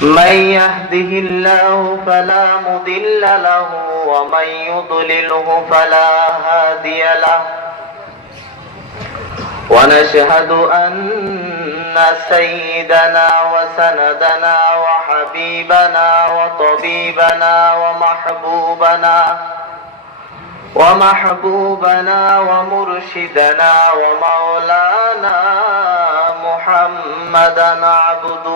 من يهده الله فلا مضل له ومن يضلله فلا هادي له. ونشهد أن سيدنا وسندنا وحبيبنا وطبيبنا ومحبوبنا ومحبوبنا ومرشدنا ومولانا محمدا عبده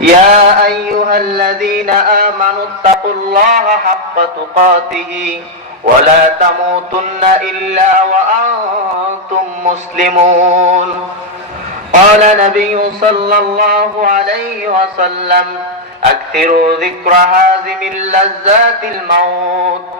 يا أيها الذين آمنوا اتقوا الله حق تقاته ولا تموتن إلا وأنتم مسلمون. قال نبي صلى الله عليه وسلم أكثروا ذكر هازم اللذات الموت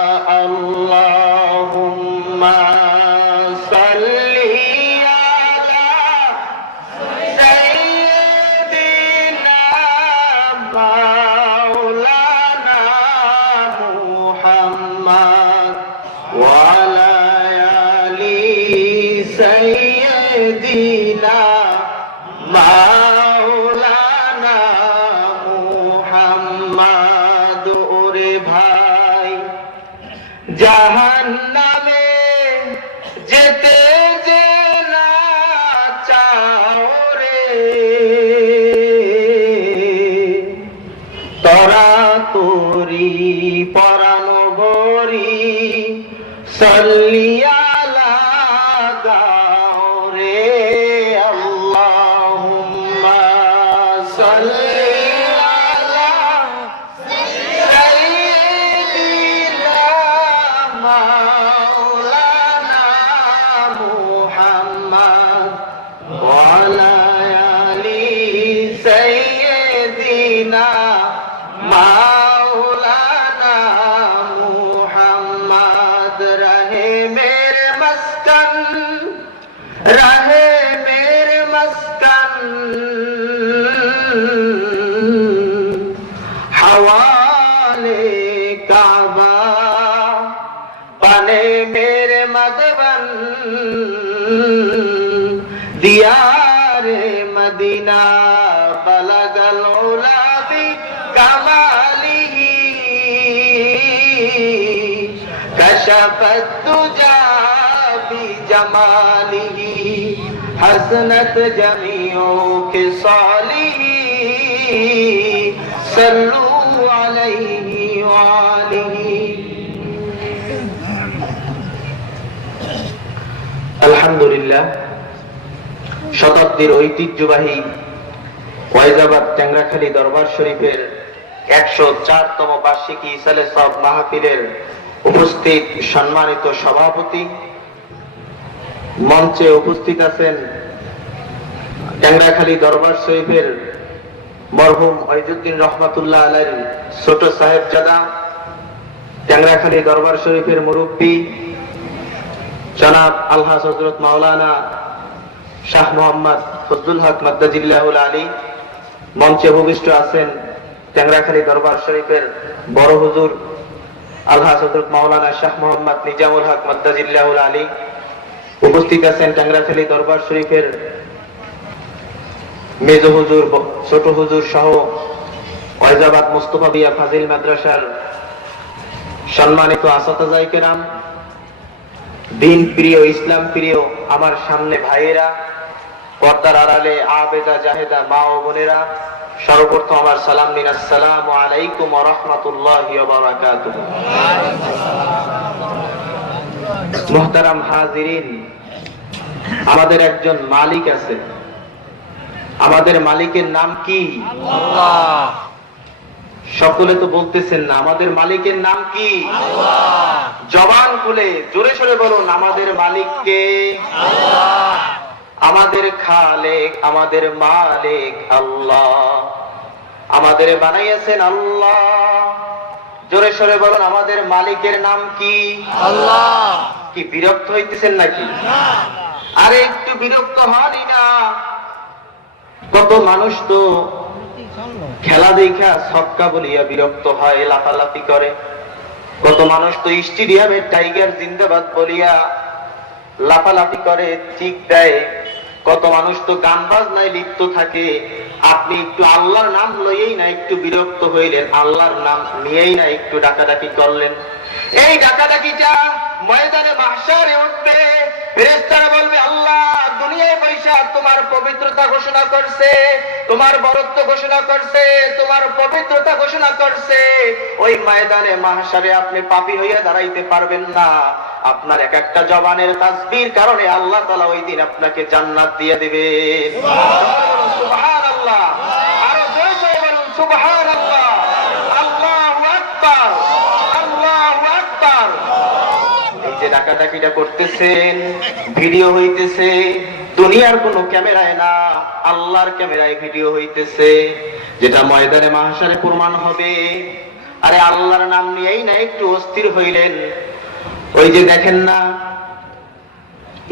हवाले काबा। पने मेरे मदबन दिया रे मदीना बलगलोला भी कमाली। कशपत तुझा भी जमाली। हसनत जमियों के साली। सल्ला শতাব্দীর ঐতিহ্যবাহী ওয়াইজাবাদ ট্যাংরাখালী দরবার শরীফের একশো চারতম বার্ষিকী ইসালে সব মাহফিলের উপস্থিত সম্মানিত সভাপতি মঞ্চে উপস্থিত আছেন ট্যাংরাখালী দরবার শরীফের মরহুম ওয়াইজুদ্দিন রহমাতুল্লাহ আলাইর ছোট সাহেবজাদা, ট্যাংরাখালী দরবার শরীফের মুরব্বী জনাব আলহাজ হজরত মাওলানা শাহ মোহাম্মদ ফজলুল হক মাদ্দাজিল্লাহুল আলী মঞ্চে ভূমিষ্ঠ আছেন ট্যাংরাখালী দরবার শরীফের বড় হুজুর আলহাজ হজরত মাওলানা শাহ মোহাম্মদ নিজামুল হক মাদ্দাজিল্লাহুল আলী উপস্থিত আছেন ট্যাংরাখালী দরবার শরীফের মেজ হুজুর, ছোট হুজুর সহ ওয়াইজাবাদ মুস্তফা বিয়া ফাজিল মাদ্রাসার সম্মানিত আসাতাজাই কেরাম দিন প্রিয়, ইসলাম প্রিয়, আমার সামনে ভাইয়েরা, পর্দার আড়ালে আবেদা, জাহেদা, মা ও বোনেরা, সর্বপ্রথম আমার সালাম দিন আসসালামু আলাইকুম রাহমাতুল্লাহি ওয়া হাজিরিন, আমাদের একজন মালিক আছে। আমাদের মালিকের নাম কি? আল্লাহ। সকলে তো বলতেছেন না আমাদের মালিকের নাম কি? জবান খুলে জোরে সরে বলুন আমাদের মালিককে আমাদের খালেক আমাদের মালিক আল্লাহ। আমাদের বানাইয়াছেন আল্লাহ। জোরে সরে বলুন আমাদের মালিকের নাম কি? আল্লাহ। কি বিরক্ত হইতেছেন নাকি? আরে একটু বিরক্ত হনই না। কত মানুষ তো খেলা দেখা ছক্কা বলিয়া বিরক্ত হয়, লাফালাফি করে। কত মানুষ তো স্টেডিয়ামে টাইগার জিন্দাবাদ বলিয়া লাফালাফি করে চিক দেয়। কত মানুষ তো গান বাজনায় লিপ্ত থাকে। আপনি একটু আল্লাহর নাম লইয়েই না একটু বিরক্ত হইলেন। আল্লাহর নাম নিয়েই না একটু ডাকাডাকি করলেন। এই ডাকাডাকিটা ময়দানে মাহশারে উঠবে, ফেরেশতারা বলবে, আল্লাহ, দুনিয়ায় পয়সা তোমার পবিত্রতা ঘোষণা করছে, তোমার বরত্ব ঘোষণা করছে, তোমার পবিত্রতা ঘোষণা করছে। ওই ময়দানে মাহশারে আপনি পাপী হইয়া দাঁড়াইতে পারবেন না। আপনার এক একটা জবানের তাসবির কারণে আল্লাহ তাআলা ওই দিন আপনাকে জান্নাত দিয়ে দিবে। সুবহানাল্লাহ। আরও জোরে সুবহানাল্লাহ। আল্লাহু আকবার আল্লাহু আকবার এই যে ডাকাডাকিটা করতেছেন, ভিডিও হইতেছে, দুনিয়ার কোন ক্যামেরায় না, আল্লাহর ক্যামেরায় ভিডিও হইতেছে। যেটা ময়দানে মাহাসারে প্রমাণ হবে। আরে আল্লাহর নাম নিয়েই না একটু অস্থির হইলেন। ওই যে দেখেন না,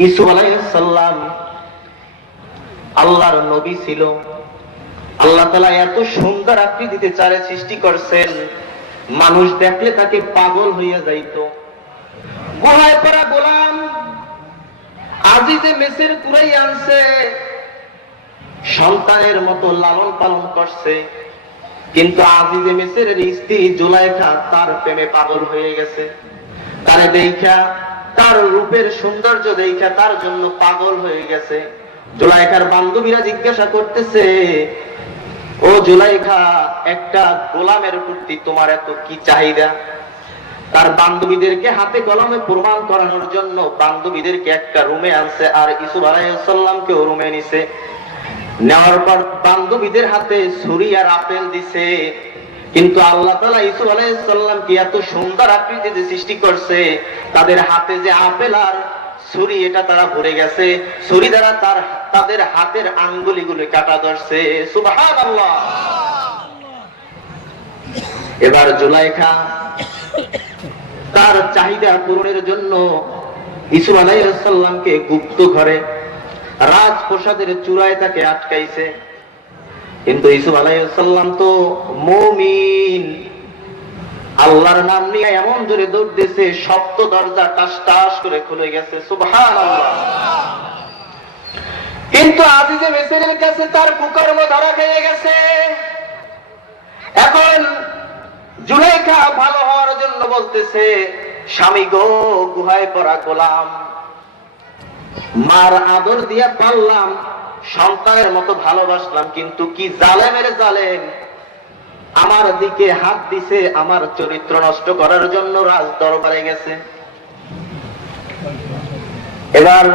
ইসু আলাইসাল্লাম আল্লাহর নবী ছিল। আল্লাহ তালা এত সুন্দর আকৃতিতে চারে সৃষ্টি করছেন। মানুষ দেখলে তাকে পাগল হইয়া যাইতো। গুহায় পড়া গোলাম। আজিজে মেসের কুড়াই আনছে। সন্তানের মতো লালন পালন করছে। কিন্তু আজিজে মেসের স্ত্রী জুলাইখা তার প্রেমে পাগল হয়ে গেছে। তারে দেখা তার রূপের সৌন্দর্য দেখা তার জন্য পাগল হয়ে গেছে। জুলাইখার বান্ধবীরা জিজ্ঞাসা করতেছে, ও জুলাইখা, একটা গোলামের প্রতি তোমার এত কি চাহিদা? তার বান্ধবীদেরকে হাতে কলমে প্রমাণ করানোর জন্য বান্ধবীদেরকে একটা রুমে আনছে আর ইসুফ আলাইসাল্লামকে রুমে নিছে। নেওয়ার পর বান্ধবীদের হাতে ছুরি আর আপেল দিছে। কিন্তু আল্লাহ তালা ইসুফ আলাইসাল্লামকে এত সুন্দর আকৃতিতে সৃষ্টি করছে, তাদের হাতে যে আপেল আর ছুরি, এটা তারা ভরে গেছে। ছুরি দ্বারা তার, তাদের হাতের আঙ্গুলিগুলো কাটা ধরছে। সুবহান আল্লাহ এবার জুলাইখা তার চাহিদা পূরণের জন্য ইসু আলাইসাল্লামকে গুপ্ত ঘরে রাজপ্রসাদের চূড়ায় তাকে আটকাইছে। কিন্তু ইসু আলাইসাল্লাম তো মমিন। আল্লাহর নাম নিয়ে এমন জোরে দৌড় দিয়েছে সপ্ত দরজা টাস টাস করে খুলে গেছে। সুবহান কিন্তু আজিজে মেসেরের কাছে তার কুকর্ম ধরা খেয়ে গেছে। এখন জুলেখা ভালো হওয়ার জন্য বলতেছে, স্বামী গো, গুহায় পড়া গোলাম। মার আদর দিয়া পারলাম সন্তানের মতো ভালোবাসলাম, কিন্তু কি জালেমের জালেম? আমার দিকে হাত দিছে, আমার চরিত্র নষ্ট করার জন্য রাজ দরবারে গেছে। এবার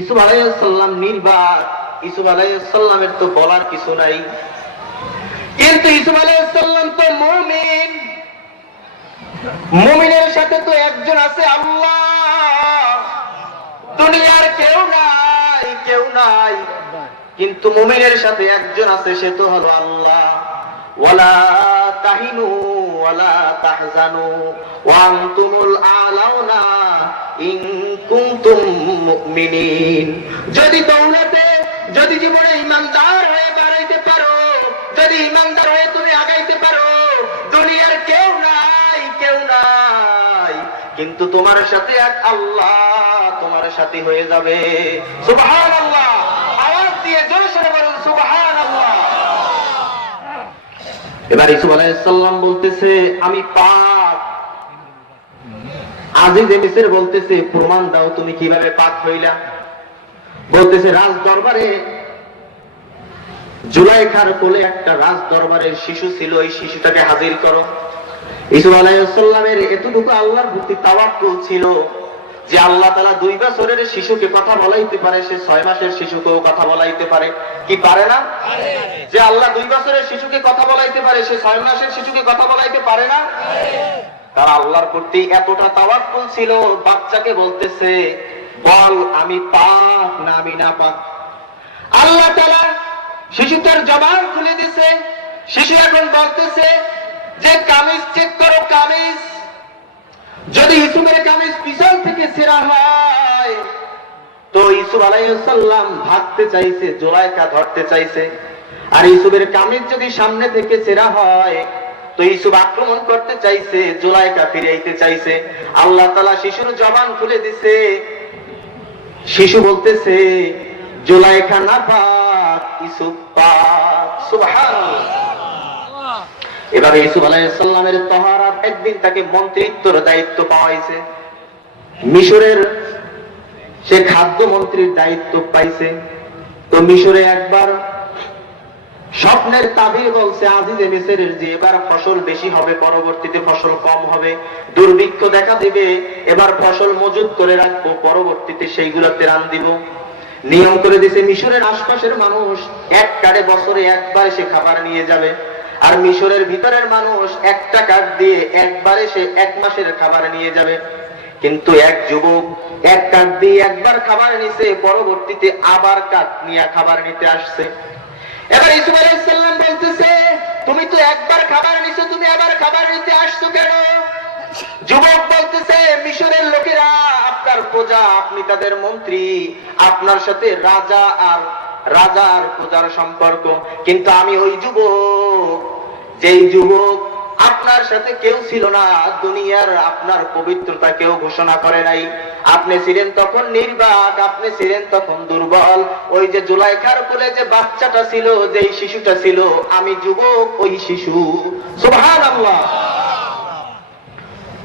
ইসুফ আলাইসাল্লাম নির্বাক। ইসুফ আলাইসাল্লামের তো বলার কিছু নাই। কিন্তু ইসুফ আলাইসাল্লাম তো মুমিন। মুমিনের সাথে তো একজন আছে আল্লাহ। দুনিয়ার কেউ নাই কেউ নাই। কিন্তু মুমিনের সাথে একজন আছে, সে তো হলো আল্লাহ। যদি দৌলতে, যদি জীবনে ইমানদার হয়ে দাঁড়াইতে যদি ইমানদার হয়ে তুমি আগাইতে পারো, দুনিয়ার কেউ নাই কেউ নাই। কিন্তু তোমার সাথে এক আল্লাহ তোমার সাথে হয়ে যাবে। সুবহান আল্লাহ আওয়াজ দিয়ে জোরে বলুন সুবহান আল্লাহ এবার ইসুফ আলাইসাল্লাম বলতেছে, আমি পাপ আজিজ এমিসের বলতেছে, প্রমাণ দাও তুমি কীভাবে পাক হইলা? বলতেছে, রাজ দরবারে জুলাইখার কোলে একটা রাজ দরবারের শিশু ছিল শিশুটাকে হাজির করো। ইসু আলাইসাল্লামের এতটুকু আল্লাহর ছিল যে আল্লাহ তালা দুই বছরের শিশুকে কথা বলাইতে পারে, সে ছয় মাসের শিশুকেও কথা বলাইতে পারে। কি পারে না? যে আল্লাহ দুই বছরের শিশুকে কথা বলাইতে পারে, সে ছয় মাসের শিশুকে কথা বলাইতে পারে না? তার আল্লাহর প্রতি এতটা তাওয়াক্কুল ছিল, বাচ্চাকে বলতেছে, বল আমি পাক না আমি না পাক আল্লাহ তালা শিশুটার জবান খুলে দিছে, শিশু এখন বলতেছে যে, কামিজ চেক করো, কামিজ। যদি ইসুমের কামিজ পিছন থেকে সেরা হয়, তো ইসুফ আলাইসাল্লাম ভাগতে চাইছে, জোলাইকা ধরতে চাইছে। আর ইসুফের কামিজ যদি সামনে থেকে সেরা হয়, তো ইসুফ আক্রমণ করতে চাইছে, জোলাইকা ফিরাইতে চাইছে। আল্লাহ তালা শিশুর জবান খুলে দিছে। শিশু বলতেছে জোলাইখা না পাক ইসুফ এভাবে ইসুফ আলাইসাল্লামের তহারাত একদিন তাকে মন্ত্রিত্বর দায়িত্ব পাওয়াইছে। মিশরের সে খাদ্য মন্ত্রীর দায়িত্ব পাইছে। তো মিশরে একবার স্বপ্নের তাবির বলছে, আজিজে মিসরের যে এবার ফসল বেশি হবে, পরবর্তীতে ফসল কম হবে, দুর্ভিক্ষ দেখা দিবে, এবার ফসল মজুত করে রাখব, পরবর্তীতে সেইগুলো তেরান দিব। নিয়ম করে দিছে, মিশরের আশপাশের মানুষ এক কারে বছরে একবার সে খাবার নিয়ে যাবে। আর মিশরের ভিতরের মানুষ একটা কার্ড দিয়ে একবারে সে এক মাসের খাবার নিয়ে যাবে। কিন্তু এক যুবক এক কার্ড দিয়ে একবার খাবার নিছে, পরবর্তীতে আবার কার্ড নিয়ে খাবার নিতে আসছে। এবার ইসুফ আলাইসাল্লাম বলতেছে, তুমি তো একবার খাবার নিছো, তুমি আবার খাবার নিতে আসছো কেন? যুবক বলতেছে, মিশরের লোকেরা আপনার প্রজা, আপনি তাদের মন্ত্রী, আপনার সাথে রাজা আর রাজা আর প্রজার সম্পর্ক। কিন্তু আমি ওই যুবক, যেই যুবক আপনার সাথে কেউ ছিল না, দুনিয়ার আপনার পবিত্রতা কেউ ঘোষণা করে নাই। আপনি ছিলেন তখন নির্বাক, আপনি ছিলেন তখন দুর্বল। ওই যে জুলাইখার কোলে যে বাচ্চাটা ছিল, যেই শিশুটা ছিল, আমি যুবক, ওই শিশু। সুবহান আল্লাহ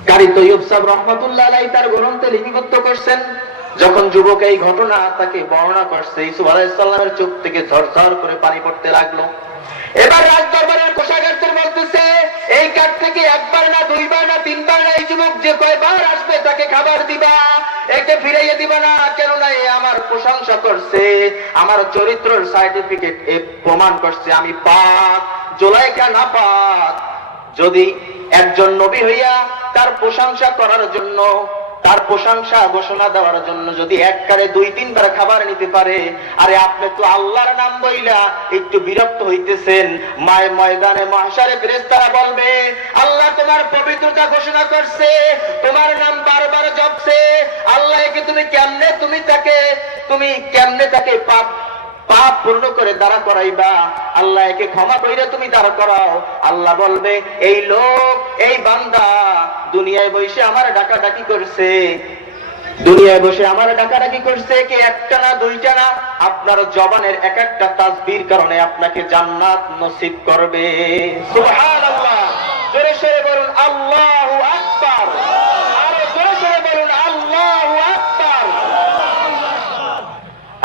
কারি তৈয়ব সাহেব রহমতুল্লাহ আলাই তার গ্রন্থে লিপিবদ্ধ করছেন, যখন যুবক এই ঘটনা তাকে বর্ণনা করছে ইসুফ আলাইসাল্লামের চোখ থেকে ঝরঝর করে পানি পড়তে লাগল। এবার রাজ দরবারের কোষাগারদের বলতেছে, এই কাঠ থেকে একবার না দুইবার না তিনবার না এই যুবক যে কয়বার আসবে তাকে খাবার দিবা, একে ফিরাইয়ে দিবা না, কেননা এ আমার প্রশংসা করছে, আমার চরিত্রের সার্টিফিকেট এ প্রমাণ করছে, আমি পাক, জোলাইকা না পাক, যদি একজন নবী হইয়া প্রশংসা করার জন্য, তার প্রশংসা ঘোষণা দেওয়ার জন্য যদি এককারে দুই, তিনবার খাবার নিতে পারে, আরে আপনি তো আল্লাহর নাম বইলা একটু বিরক্ত হইতেছেন। মায় ময়দানে মহাসারে ফেরেশতারা বলবে, আল্লাহ তোমার পবিত্রতা ঘোষণা করছে, তোমার নাম বারবার জপছে। আল্লাহ একে তুমি কেমনে, তুমি তাকে, তুমি কেমনে তাকে পাপ পাপ পূর্ণ করে দাঁড়া করাইবা। আল্লাহ একে ক্ষমা কইরে তুমি দাঁড়া করাও। আল্লাহ বলবে, এই লোক, এই বান্দা দুনিয়ায় বসে আমার ডাকাডাকি করছে। দুনিয়ায় বসে আমার ডাকাডাকি করছে কি একটা না, দুইটা না? আপনার জবানের এক একটা তাসবির কারণে আপনাকে জান্নাত নসিব করবে। সুবহানাল্লাহ। জোরে সরে বলুন, আল্লাহু আকবার আরও জোরে সরে বলুন আল্লাহু আকবার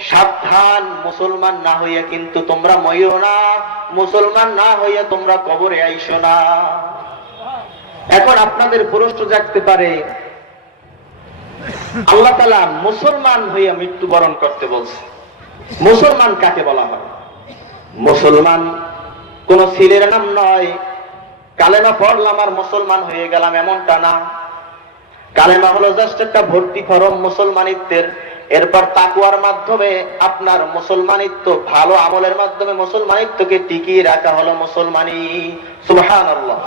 সাবধান, মুসলমান না হইয়া কিন্তু তোমরা ময়ূর না। মুসলমান না হইয়া তোমরা কবরে আইসো না। এখন আপনাদের প্রশ্ন জাগতে পারে, আল্লাহ তালা মুসলমান হইয়া মৃত্যুবরণ করতে বলছে। মুসলমান কাকে বলা হয়? মুসলমান কোন ছেলের নাম নয়। কালেমা পড়লাম আর মুসলমান হয়ে গেলাম এমনটা না। কালেমা হলো জাস্ট একটা ভর্তি ফরম মুসলমানিত্বের। এরপর তাকুয়ার মাধ্যমে আপনার মুসলমানিত্ব, ভালো আমলের মাধ্যমে মুসলমানিত্বকে টিকিয়ে রাখা হলো মুসলমানি। আল্লাহ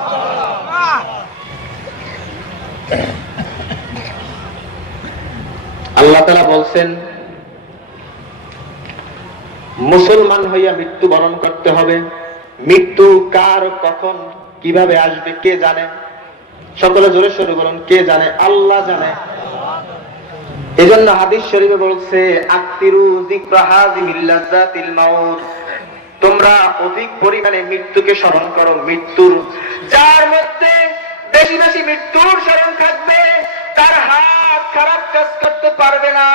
আল্লাহ তালা বলছেন, মুসলমান হইয়া মৃত্যু বরণ করতে হবে। মৃত্যু কার, কখন, কীভাবে আসবে, কে জানে? সকলে জোরে সরে বলুন, কে জানে? আল্লাহ জানে। এজন্য হাদিস শরীফে বলছে, আক্তিরু হাযিহিল মাউত। তোমরা অধিক পরিমাণে মৃত্যুকে স্মরণ করো, মৃত্যুর যার মধ্যে বেশি বেশি মৃত্যুর স্মরণ থাকবে, তার হাত খারাপ কাজ করতে পারবে না,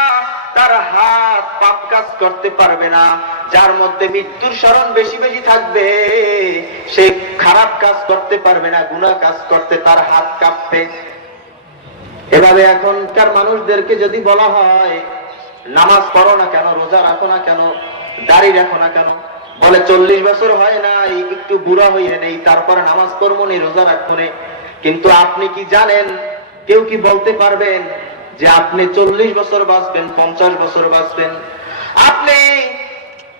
তার হাত পাপ কাজ করতে পারবে না। যার মধ্যে মৃত্যুর স্মরণ বেশি বেশি থাকবে, সে খারাপ কাজ করতে পারবে না, গুনাহ কাজ করতে, তার হাত কাঁপবে। এভাবে এখনকার মানুষদেরকে যদি বলা হয়, নামাজ পড়ো না কেন, রোজা রাখো না কেন, দাড়ি রাখো না কেন, বলে চল্লিশ বছর হয় নাই, একটু বুড়া হইয়ে নেই, তারপরে নামাজ পড়ব নি, রোজা রাখব নি। কিন্তু আপনি কি জানেন, কেউ কি বলতে পারবেন যে আপনি চল্লিশ বছর বাঁচবেন, পঞ্চাশ বছর বাঁচবেন? আপনি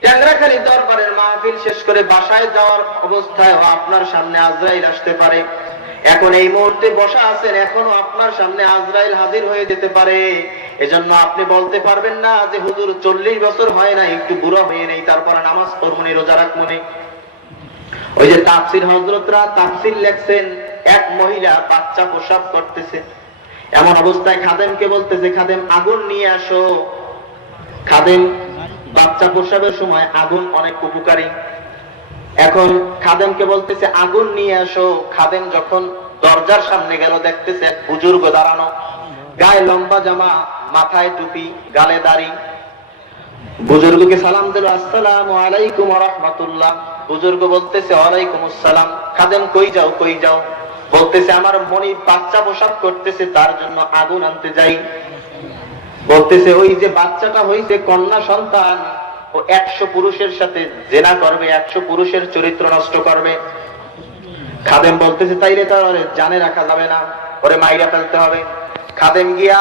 ট্যাংরাখালী দরবারের মাহফিল শেষ করে বাসায় যাওয়ার অবস্থায় আপনার সামনে আজরাইল আসতে পারে। এখন এই মুহূর্তে বসা আছেন, এখনও আপনার সামনে আজরাইল হাজির হয়ে যেতে পারে। এজন্য আপনি বলতে পারবেন না যে, হুজুর, চল্লিশ বছর হয় না, একটু বুড়ো হয়ে নেই, তারপরে নামাজ পড়মনি রোজা রাখমনি ওই যে তাফসির হজরতরা তাফসির লেখছেন, এক মহিলা বাচ্চা প্রসাব করতেছে। এমন অবস্থায় খাদেমকে বলতেছে, খাদেম, আগুন নিয়ে আসো। খাদেম বাচ্চা প্রসাবের সময় আগুন অনেক উপকারী। এখন খাদেমকে বলতেছে, আগুন নিয়ে আসো খাদেম যখন দরজার সামনে গেল, দেখতেছে বুজুর্গ দাঁড়ানো। গায়ে লম্বা জামা, মাথায় টুপি, গালে দাড়ি। বুজুর্গকে সালাম দিল, আসসালামু আলাইকুম রহমাতুল্লাহ। বুজুর্গ বলতেছে, ওয়ালাইকুম আসসালাম। খাদেম, কই যাও কই যাও? বলতেছে, আমার মনি বাচ্চা প্রসাব করতেছে, তার জন্য আগুন আনতে যাই। বলতেছে, ওই যে বাচ্চাটা হইছে কন্যা সন্তান ও একশো পুরুষের সাথে জেনা করবে, একশো পুরুষের চরিত্র নষ্ট করবে। খাদেম বলতেছে, তাইলে তার জানে রাখা যাবে না, ওরে মাইরা ফেলতে হবে। খাদেম গিয়া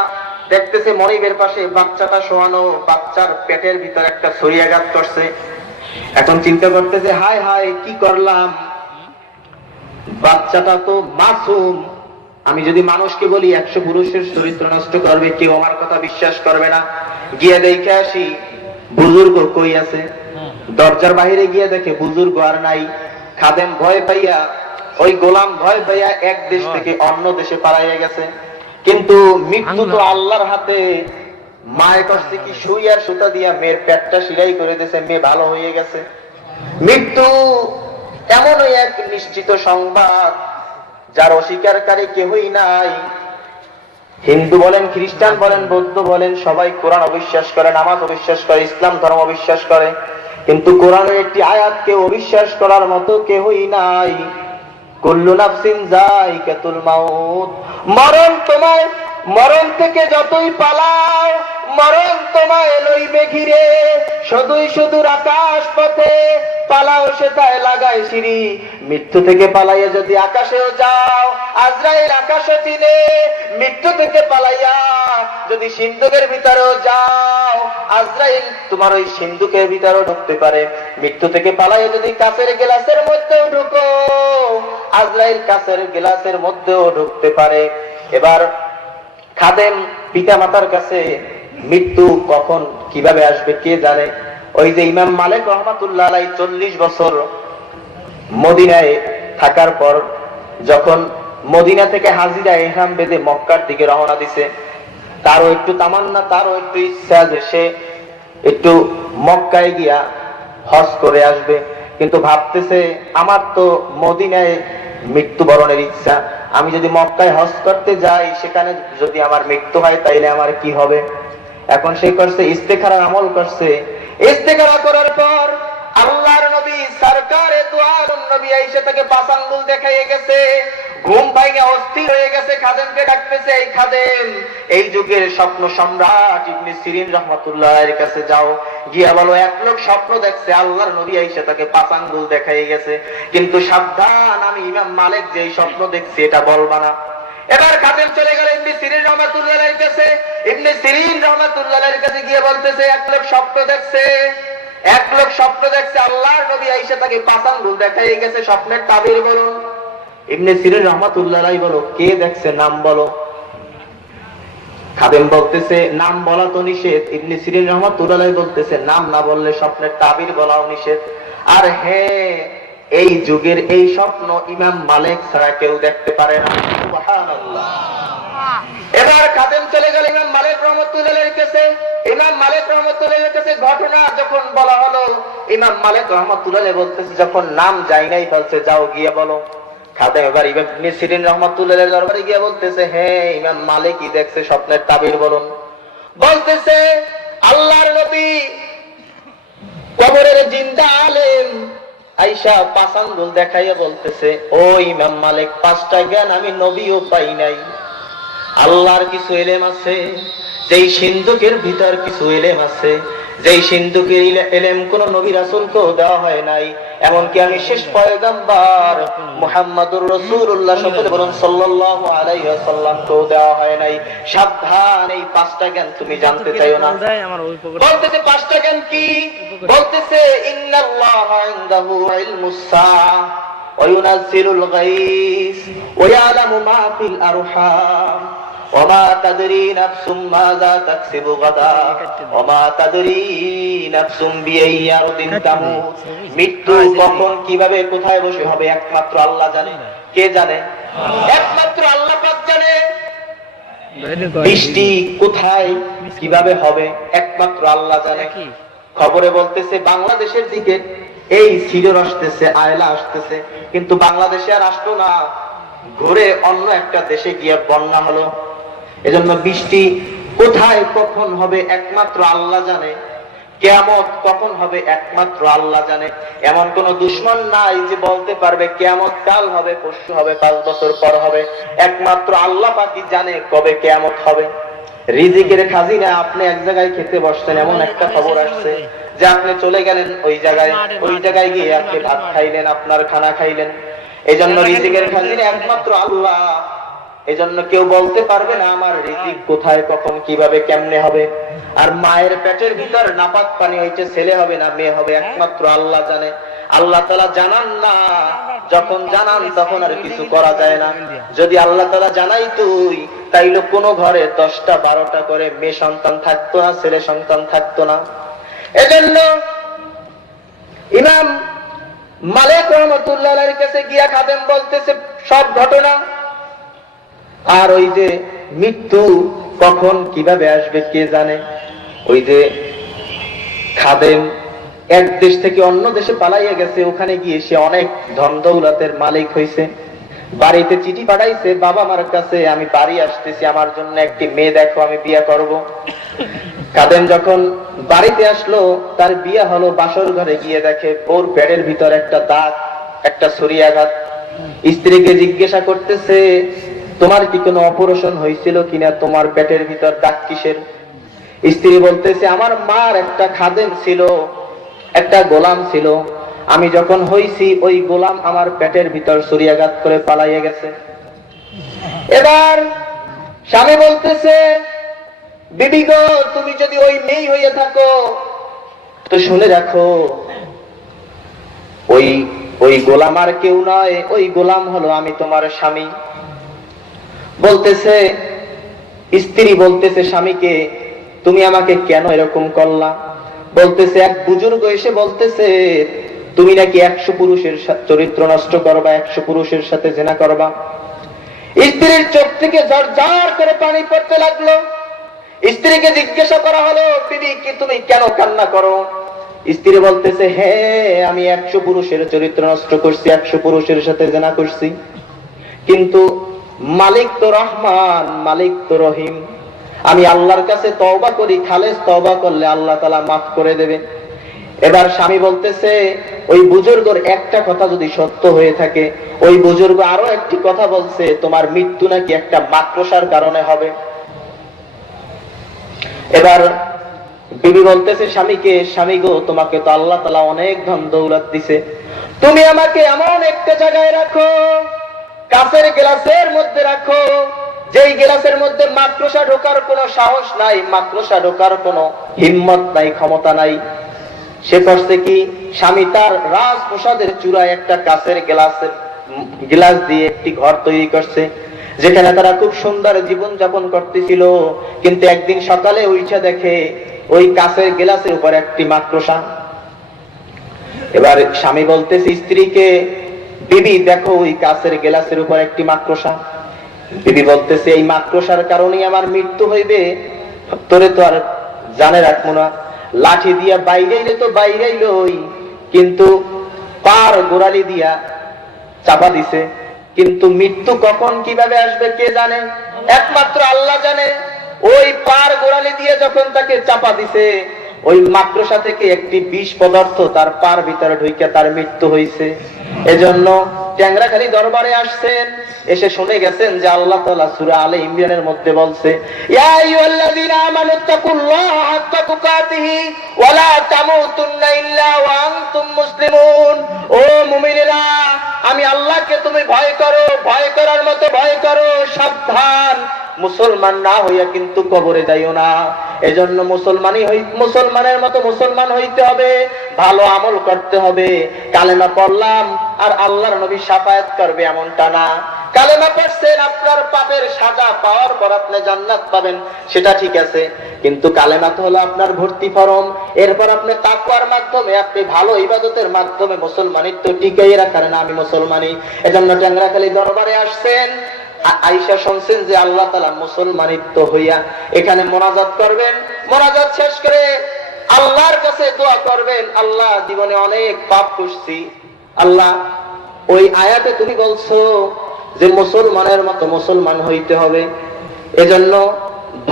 দেখতেছে মনিবের পাশে বাচ্চাটা শোয়ানো, বাচ্চার পেটের ভিতর একটা ছড়িয়াঘাত করছে। এখন চিন্তা করতেছে, হায় হায়, কি করলাম? বাচ্চাটা তো মাসুম। আমি যদি মানুষকে বলি, একশো পুরুষের চরিত্র নষ্ট করবে, কেউ আমার কথা বিশ্বাস করবে না। গিয়ে দেখে আসি বুজুর্গ কই আছে? দরজার বাইরে গিয়ে দেখে বুজুর্গ আর নাই। খাদেম ভয় পাইয়া ওই গোলাম ভয় পাইয়া এক দেশ থেকে অন্য দেশে পালাইয়া গেছে। কিন্তু মৃত্যু তো আল্লাহর হাতে। মায়ের কষ্টে কি সুই আর সুতা দিয়া মেয়ের পেটটা সিলাই করে দিয়েছে মেয়ে ভালো হয়ে গেছে। মৃত্যু এমনই এক নিশ্চিত সংবাদ যার অস্বীকারী কেহই নাই। হিন্দু বলেন, খ্রিস্টান বলেন, বৌদ্ধ বলেন, সবাই কোরআন অবিশ্বাস করে, নামাজ অবিশ্বাস করে, ইসলাম ধর্ম অবিশ্বাস করে। কিন্তু কোরআনের একটি আয়াত, কেউ অবিশ্বাস করার মতো কেহই নাই। কুল্লু নাফসিন মরণ তোমায়, মরণ থেকে যতই পালাও মরণ তোমায় লইবে ঘিরে শুধুই শুধুর আকাশ পথে পালাও সেটায় লাগাই সিঁড়ি। মৃত্যু থেকে পালাইয়া যদি আকাশেও যাও, আজরাইল আকাশে চিনে মৃত্যু থেকে পালাইয়া যদি সিন্ধুকের ভিতরেও যাও, আজরাইল তোমার ওই সিন্ধুকের ভিতরেও ঢুকতে পারে। মৃত্যু থেকে পালাইয়া যদি কাছের গ্লাসের মধ্যেও ঢুকো, আজরাইল কাছের গ্লাসের মধ্যেও ঢুকতে পারে। এবার খাদেম পিতা মাতার কাছে মৃত্যু কখন কীভাবে আসবে, কে জানে? ওই যে ইমাম মালিক রহমাতুল্লাহ চল্লিশ বছর মদিনায় থাকার পর যখন মদিনা থেকে হাজিরা এহরাম বেঁধে মক্কার দিকে রওনা দিছে, তারও একটু তামান্না, তারও একটু ইচ্ছা যে সে একটু মক্কায় গিয়া হজ করে আসবে। কিন্তু ভাবতেছে, আমার তো মদিনায় মৃত্যুবরণের ইচ্ছা। আমি যদি মক্কায় হজ করতে যাই, সেখানে যদি আমার মৃত্যু হয়, তাইলে আমার কি হবে? এখন সে করছে ইস্তেখারা আমল করছে। ইস্তেখারা করার পর আল্লাহর নবী, সরকারে নবী আইসা তাকে গেছে। ঘুম অস্থির হয়ে গেছে ডাকতেছে, এই এই যুগের স্বপ্ন সম্রাট ইবনে সিরিন রহমাতুল্লাহ এর কাছে যাও। গিয়া বলো, এক লোক স্বপ্ন দেখছে, আল্লাহর নবী আইসা তাকে পাঁচ আঙ্গুল দেখাইয়ে গেছে। কিন্তু সাবধান, আমি ইমাম মালিক যে স্বপ্ন দেখছি, এটা বলবা না। এবার খাদেম চলে গেল? ইবনে সিরিন রহমাতুল্লাহ কাছে। ইবনে সিরিন রহমাতুল্লাহের কাছে গিয়ে বলতেছে, এক লোক স্বপ্ন দেখছে, এক লোক স্বপ্ন দেখছে, আল্লাহর নবী আইসা তাকে পাঁচ আঙ্গুল দেখাইয়ে গেছে, স্বপ্নের তাবির বলুন। ইবনে সিরিন রহমাতুল্লাহ বলো, কে দেখছে? নাম বলো। খাদেম বলতেছে, নাম বলা তো নিষেধ। ইবনে সিরিন রহমাতুল্লাহ বলতেছে, নাম না বললে স্বপ্নের তাবির বলাও নিষেধ। আর হ্যাঁ এই যুগের এই স্বপ্ন ইমাম মালিক ছাড়া কেউ দেখতে পারে না। এবার খাদেম চলে গেল ইমাম মালিক রহমতুল্লাহের কাছে ইমাম মালিক রহমতুল্লাহের কাছে ঘটনা যখন বলা হলো ইমাম মালিক রহমতুল্লাহ বলতেছে যখন নাম যাই নাই বলছে যাও গিয়ে বলো। খাদেম এবার ইমাম সিরিন রহমতুল্লাহের দরবারে গিয়ে বলতেছে হ্যাঁ ইমাম মালিকই দেখছে স্বপ্নের তাবির বলুন। বলতেছে আল্লাহর নবী কবরের জিন্দা আলেম আইসা পাঁচ আঙ্গুল দেখাইয়া বলতেছে, ও ইমাম মালিক, পাঁচটা জ্ঞান আমি নবীও পাই নাই। আল্লাহর কিছু এলেম আছে, যেই সিন্ধুকের ভিতর কিছু এলেম আছে যেই সিন্ধুকের ইলে- এলেম কোন নবী রাসূলকেও দেওয়া হয় নাই এমনকি আমি শেষ পয়গম্বর মুহাম্মাদুর রাসূলুল্লাহ সকলে বলুন সাল্লাল্লাহু আলাইহি ওয়াসাল্লামকেও দেওয়া হয় নাই। সাবধান এই পাঁচটা জ্ঞান তুমি জানতে চাইও না। বলতেছে পাঁচটা জ্ঞান কি? বলতেছে ইন্নাল্লাহ ইনদাহু ইলমুস সাআ ওয়া ইউনাজ্জিলুল গায়স ওয়া ইয়ালামু মা ফিল আরহাম। وما تدري نفس ماذا تكسب غدا وما تدري نفس بأي أرض تموت মৃত্যু কখন কিভাবে কোথায় বসে হবে একমাত্র আল্লাহ জানে কে জানে একমাত্র আল্লাহ পাক জানে বৃষ্টি কোথায় কিভাবে হবে একমাত্র আল্লাহ জানে খবরে বলতেছে বাংলাদেশের দিকে এই সিডর আসতেছে আয়লা আসতেছে কিন্তু বাংলাদেশে আর আসলো না ঘুরে অন্য একটা দেশে গিয়ে বন্যা হলো এজন্য বৃষ্টি কোথায় কখন হবে একমাত্র আল্লাহ জানে, কেয়ামত কখন হবে একমাত্র আল্লাহ জানে। এমন কোন দুশ্মন নাই যে বলতে পারবে কেয়ামত কাল হবে, পরশু হবে, পাঁচ বছর পর হবে। একমাত্র আল্লাহ পাকি জানে কবে কেয়ামত হবে। রিজিকের খাজিনা আপনি এক জায়গায় খেতে বসছেন, এমন একটা খবর আসছে যে আপনি চলে গেলেন ওই জায়গায় ওই জায়গায় গিয়ে আপনি ভাত খাইলেন, আপনার খানা খাইলেন। এই জন্য রিজিকের খাজিনা একমাত্র আল্লাহ। এজন্য কেউ বলতে পারবে না আমার রিজিক কোথায়, কখন, কীভাবে, কেমনে হবে। আর মায়ের পেটের ভিতর নাপাক পানি হইছে ছেলে হবে না, মেয়ে হবে, একমাত্র আল্লাহ জানে। আল্লাহ তালা জানান না, যখন জানান তখন আর কিছু করা যায় না। যদি আল্লাহ তালা জানাই তুই, তাইলে কোনো ঘরে দশটা, বারোটা করে মেয়ে সন্তান থাকতো না, ছেলে সন্তান থাকতো না। এজন্য ইমাম মালিক রহমতুল্লাহ কাছে গিয়া খাদেম বলতেছে, সব ঘটনা আর ওই যে মৃত্যু কখন কীভাবে আসবে কে জানে? ওই যে খাদেম এক দেশ থেকে অন্য দেশে পালাইয়া গেছে, ওখানে গিয়ে সে অনেক ধন দৌলতের মালিক হয়েছে বাড়িতে চিঠি পাঠাইছে, বাবা মার কাছে, আমি বাড়ি আসতেছি, আমার জন্য একটি মেয়ে দেখো, আমি বিয়ে করব। কাদেম যখন বাড়িতে আসলো, তার বিয়ে হলো বাসর ঘরে, গিয়ে দেখে ওর পেটের ভিতর একটা দাগ, একটা ছুরিয়াঘাত স্ত্রীকে জিজ্ঞাসা করতেছে তোমার কি কোনো অপারেশন হয়েছিল কিনা? তোমার পেটের ভিতর দাগ কিসের? স্ত্রী বলতেছে, আমার মার একটা খাদেম ছিল, একটা গোলাম ছিল। আমি যখন হইছি, ওই গোলাম আমার পেটের ভিতর ছুরিয়াঘাত করে পালাইয়া গেছে। এবার স্বামী বলতেছে, বিবি তুমি যদি ওই মেয়ে হয়ে থাকো, তো শুনে রাখো, ওই ওই গোলাম আর কেউ নয়, ওই গোলাম হলো আমি তোমার স্বামী। বলতেছে, স্ত্রী বলতেছে স্বামীকে, তুমি আমাকে কেন এরকম করলা? বলতেছে, এক বুজুর্গ এসে বলতেছে, তুমি নাকি একশো পুরুষের চরিত্র নষ্ট করবা, একশো পুরুষের সাথে জেনা করবা? স্ত্রীর চোখ থেকে ঝরঝর করে পানি পড়তে লাগল। স্ত্রীকে জিজ্ঞাসা করা হলো তিনি কি তুমি কেন কান্না করো? স্ত্রী বলতেছে হ্যাঁ আমি একশো পুরুষের চরিত্র নষ্ট করছি, একশো পুরুষের সাথে জেনা করছি। কিন্তু মালিক তো রহমান, মালিক তো রহিম। আমি আল্লাহর কাছে তওবা করি খালেস তওবা করলে আল্লাহ তালা মাফ করে দেবে। এবার স্বামী বলতেছে, ওই বুজুর্গর একটা কথা যদি সত্য হয়ে থাকে, ওই বুজুর্গ আরও একটি কথা বলছে, তোমার মৃত্যু নাকি একটা মাক্রসার কারণে হবে? এবার বিবি বলতেছে, স্বামীকে, স্বামী গো, তোমাকে তো আল্লাহ তালা অনেক ধন দৌলত দিছে। তুমি আমাকে এমন একটা জায়গায় রাখো কাছের গ্লাসের মধ্যে রাখো। যেই গ্লাসের মধ্যে মাকড়সা ঢোকার কোনো সাহস নাই, মাকড়সা ঢোকার কোনো হিম্মত নাই, ক্ষমতা নাই। সে করছে কি? স্বামী তার রাজপ্রসাদের চূড়ায় একটা কাছের গ্লাসের গ্লাস দিয়ে একটি ঘর তৈরি করছে, যেখানে তারা খুব সুন্দর জীবন যাপন করতেছিল। কিন্তু একদিন সকালে উইঠা দেখে ওই কাছের গ্লাসের উপর একটি মাকড়সা। এবার স্বামী বলতেছে, স্ত্রীকে বিবি, দেখো ওই কাছের গ্লাসের উপর একটি মাকড়সা। বিবি বলতেছে, এই মাকড়সার কারণেই আমার মৃত্যু হইবে। তোরে তো আর জানে রাখব না। লাঠি দিয়া বাইরেইলে তো বাইরেইলই কিন্তু পার গোড়ালি দিয়া চাপা দিছে। কিন্তু মৃত্যু কখন কীভাবে আসবে কে জানে? একমাত্র আল্লাহ জানে। ওই পার গোড়ালি দিয়ে যখন তাকে চাপা দিছে, ওই মাকড়সা থেকে একটি বিষ পদার্থ তার পার ভিতরে ঢুকে তার মৃত্যু হয়েছে এজন্য ট্যাংরাখালি দরবারে আসছেন, এসে শুনে গেছেন যে আল্লাহ তাআলা সূরা আলে ইমরানের মধ্যে বলছে আমি আল্লাহকে তুমি ভয় করো, ভয় করার মতো ভয় করো, সাবধান। মুসলমান না হইয়া কিন্তু কবরে যাইও না। এজন্য মুসলমানই হই, মুসলমানের মতো মুসলমান হইতে হবে, ভালো আমল করতে হবে। কালেমা পড়লাম আর আল্লাহর নবী সাফায়াত করবে এমনটা না। কালেমা পড়ছেন, আপনার পাপের সাজা পাওয়ার পর আপনি জান্নাত পাবেন, সেটা ঠিক আছে। কিন্তু কালেমা তো হলো আপনার ভর্তি ফরম। এরপর আপনি তাকওয়ার মাধ্যমে, আপনি ভালো ইবাদতের মাধ্যমে মুসলমানিত্ব টিকাই রাখার না, আমি মুসলমানি। এজন্য ট্যাংরাখালি দরবারে আসছেন। আ- আয়েশা শুনছেন যে আল্লাহ তালা মুসলমানিত্ব হইয়া এখানে মোনাজাত করবেন। মোনাজাত শেষ করে আল্লাহর কাছে দোয়া করবেন, আল্লাহ জীবনে অনেক পাপ করছি আল্লাহ ওই আয়াতে তুমি বলছো যে মুসলমানের মতো মুসলমান হইতে হবে। এজন্য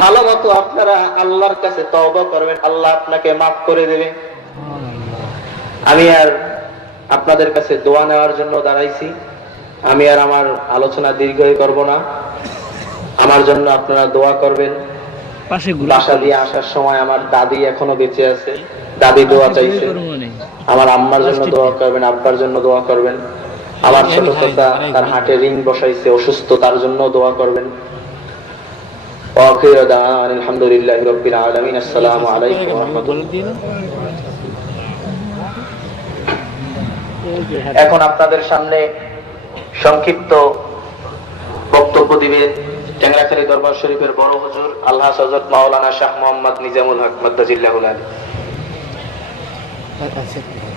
ভালো মতো আপনারা আল্লাহর কাছে তওবা করবেন আল্লাহ আপনাকে মাফ করে দেবে। আমি আর আপনাদের কাছে দোয়া নেওয়ার জন্য দাঁড়াইছি। আমি আর আমার আলোচনা দীর্ঘই করব না। আমার জন্য আপনারা দোয়া করবেন। বাসা দিয়ে আসার সময় আমার দাদি এখনও বেঁচে আছে। দাদি দোয়া চাইছে। আমার আম্মার জন্য দোয়া করবেন আব্বার জন্য দোয়া করবেন। আমার ছোট চাচা তার হাটে রিং বসাইছে অসুস্থ তার জন্য দোয়া করবেন। ওয়াখির দাওয়ান আলহামদুলিল্লাহি রাব্বিল আলামিন আসসালামু আলাইকুম ওয়া রাহমাতুল্লাহ। এখন আপনাদের সামনে সংক্ষিপ্ত বক্তব্য দিবে টেংরাখালী দরবার শরীফের বড় হুজুর আল্লাহ হযরত মাওলানা শাহ মোহাম্মদ নিজামুল হক মাদ্দাজিল্লাহুল আলী। hacia